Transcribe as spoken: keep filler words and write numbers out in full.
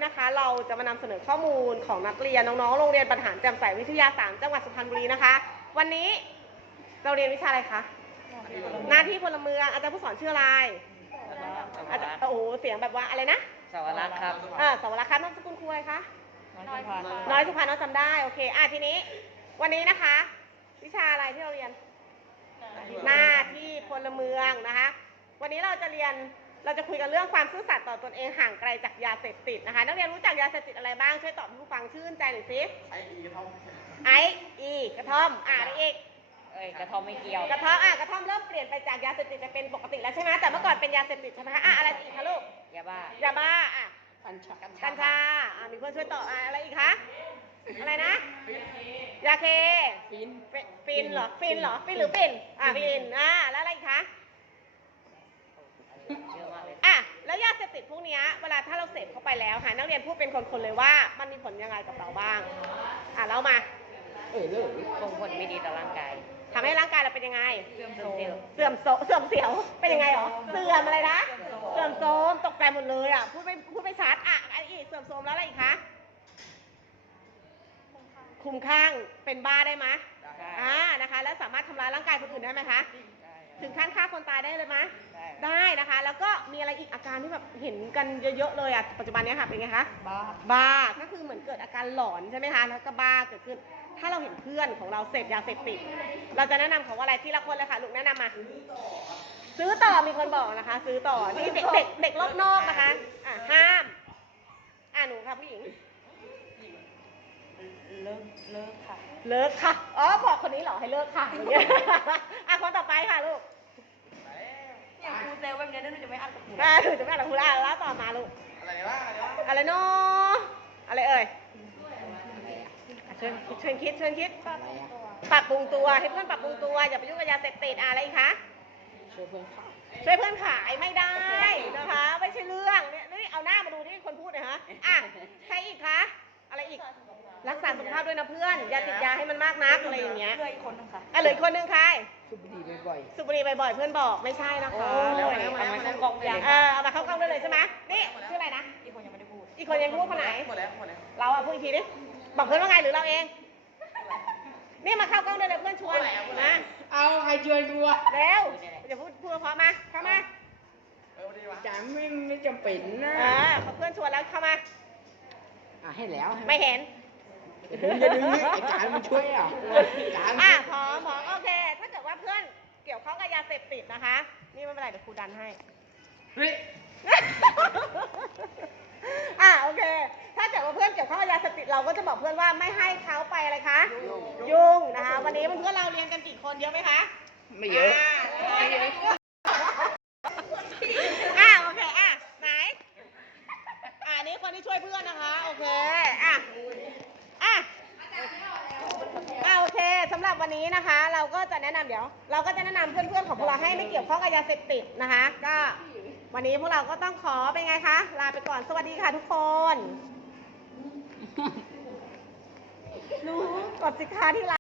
นะคะเราจะมานำเสนอข้อมูลของนักเรียนน้องๆโรงเรียนบรรหารแจ่มใสวิทยาสามจังหวัดสุพรรณบุรีนะคะวันนี้เราเรียนวิชาอะไรคะหน้าที่พลเมืองอาจารย์ผู้สอนชื่ออะไรอาจารย์โอ้โหเสียงแบบว่าอะไรนะสวรักษ์ครับเออสวรักษ์ครับนามสกุลครูอะไรคะน้อยสุพรรณน้อยสุพรรณน้องจำได้โอเคอ่ะทีนี้วันนี้นะคะวิชาอะไรที่เราเรียนหน้าที่พลเมืองนะคะวันนี้เราจะเรียนเราจะคุยกันเรื่องความซื่อสัตย์ต่อตนเองห่างไกลจากยาเสพติดนะคะนักเรียนรู้จักยาเสพติดอะไรบ้างช่วยตอบให้ผู้ฟังชื่นใจหน่อยสิไออีกระท่อมไออีกระท่อมอ่ะอะไรอีกเอ้ยกระท่อมไม่เกี่ยวกระท่อมอ่ะกระท่อมเริ่มเปลี่ยนไปจากยาเสพติดไปเป็นปกติแล้วใช่ไหมแต่เมื่อก่อนเป็นยาเสพติดใช่ไหมคะอ่ะอะไรอีกคะลูกยาบ้ายาบ้าอ่ะกัญชากัญชาอ่ะมีคนช่วยตอบอ่ะอะไรอีกคะอะไรนะยาเคฟินฟินเหรอฟินเหรอฟินหรือปิ่นอ่ะฟินอ่ะแล้วอะไรอีกคะอ่ะแล้วยาเสพติดพวกนี้เวลาถ้าเราเสพเข้าไปแล้วค่ะนักเรียนพูดเป็นคนๆเลยว่ามันมีผลยังไงกับเราบ้างอ่ะเล่ามาเออเลยส่งผลไม่ดีต่อร่างกายทำให้ร่างกายเราเป็นยังไงเสื่อมโทรมเสื่อมโทรมเสื่อมเสียวเป็นยังไงหรอเสื่อมอะไรนะเสื่อมโทรมตกใจหมดเลยอ่ะพูดไม่พูดไม่ชัดอ่ะอะไรอีกเสื่อมโทรมแล้วอะไรอีกคะคลุ้มคลั่งเป็นบ้าได้ไหมอ่านะคะแล้วสามารถทำร้ายร่างกายคนอื่นได้ไหมคะถึงขั้นฆ่าคนตายได้เลยไหมได้นะคะแล้วก็มีอะไรอีกอาการที่แบบเห็นกันเยอะๆเลยอ่ะปัจจุบันนี้ค่ะเป็นไงคะบ้าบ้าก็คือเหมือนเกิดอาการหลอนใช่ไหมคะแล้วก็บ้าเกิดขึ้นถ้าเราเห็นเพื่อนของเราเสพยาเสพติดเราจะแนะนำเขาว่าอะไรทีละคนเลยค่ะลูกแนะนำมาซื้อต่อมีคนบอกนะคะซื้อต่อนี่เด็กเด็กเด็กรอบนอกนะคะอ่ะห้ามอ่ะหนูค่ะผู้หญิงเลิกเลิกค่ะเลิกค่ะอ๋อบอกคนนี้เหรอให้เลิกค่ะอย่างเงี้ยอ่ะคนต่อไปค่ะลูกอย่างครูเซลแบบนี้หนูจะไม่อ่านกับครูอ่าหนูจะไม่อ่านกับครูแล้วแล้วต่อมาลูกอะไรวะอะไรวะอะไรเนาะอะไรเอ่ยเชิญเชิญคิดเชิญคิดปรับปรุงตัวให้เพื่อนปรับปรุงตัวอย่าไปยุ่งกับยาเสพติดอะไรอีกคะช่วยเพื่อนขายช่วยเพื่อนขายไม่ได้นะคะไม่ใช่เรื่องเนี่ยนี่เอาหน้ามาดูที่คนพูดหน่อยฮะอ่ะใครอีกคะอะไรอีกรักษาสุขภาพด้วยนะเพื่อนอย่าติดยาให้มันมากนักอะไรอย่างเงี้ยเหลืออีกคนนึงค่ะอ่ะเหลืออีกคนนึงใครสูบบุหรี่บ่อยสูบบุหรี่บ่อยๆเพื่อนบอกไม่ใช่นะคะแล้วเอามาเข้ากล้องเลยเออเอามาเข้ากล้องได้เลยใช่ไหมนี่ชื่ออะไรนะอีกคนยังไม่ได้พูดอีกคนยังพูดคนไหนหมดแล้วหมดแล้วเราอ่ะพูดอีกทีดิบอกเพื่อนว่าไงหรือเราเองนี่มาเข้ากล้องได้เลยเพื่อนชวนนะเอาใครชวนกูอะเร็วอย่าพูดพูดเพราะมาเข้ามาจ๋าไม่ไม่จำเป็นนะอ่าเพื่อนชวนแล้วเข้ามาอ่ะให้แล้วไม่เห็นผมจะดึงไอ้จ๋ามันช่วยอ่ะจ๋าอ่ะพอหมอโอเคถ้าเกิดว่าเพื่อนเกี่ยวข้องกับยาเสพติดนะคะนี่ไม่เป็นไรเดี๋ยวครูดันให้เฮ้ยอ่ะโอเคถ้าเกิดว่าเพื่อนเกี่ยวข้องกับยาเสพติดเราก็จะบอกเพื่อนว่าไม่ให้เขาไปอะไรคะยุ่งนะคะวันนี้เพื่อนเราเรียนกันกี่คนเยอะไหมคะไม่เยอะอ่ะโอเคอ่ะไหนอ่ะนี่คนที่ช่วยเพื่อนนะคะโอเคอ่ะอ่ะอ่ะโอเคสำหรับวันนี้นะคะเราก็จะแนะนำเดี๋ยวเราก็จะแนะนำเพื่อนๆของพวกเราให้ไม่เกี่ยวข้องกับยาเสพติดนะคะก็วันนี้พวกเราก็ต้องขอเป็นไงคะลาไปก่อนสวัสดีค่ะทุกคนรู้กดสิคะที่